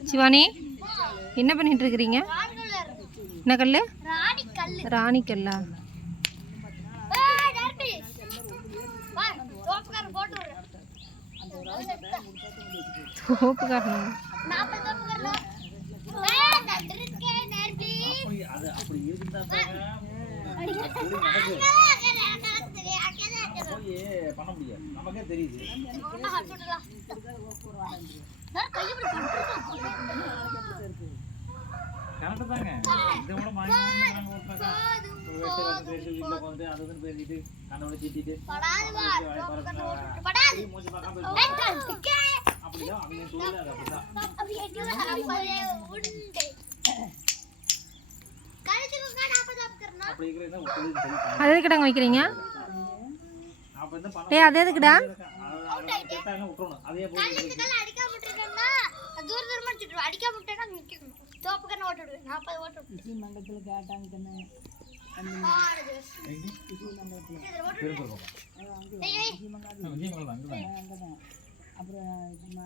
சிவானி என்ன பண்ணிட்டு இருக்கிறீங்க என்ன கல் ராணி கல்லா ஏய், காரணம் பண்ண முடியாது நமக்கே தெரியுது கரெக்டு தாங்க இதை விட மாறி நாங்கள் வீட்டில் வந்து அது இதுன்னு பேசிட்டு கண்ணோட திட்டிட்டு பார்க்காம. அப்படிதான் அவங்க சொல்லல அது அப்படிதான். எதுக்குடாங்க வைக்கிறீங்க? டேய் அது எதுக்குடா அதே போல அடிக்காம விட்டுட்டோம்னா, தூர தூரமா அடிக்காம விட்டேன்னா நிக்கணும். తోపుకన్నా ఒకటి నాపై ఒకటి ఈ మండపంలో కాటానికన్నా అప్పుడు మా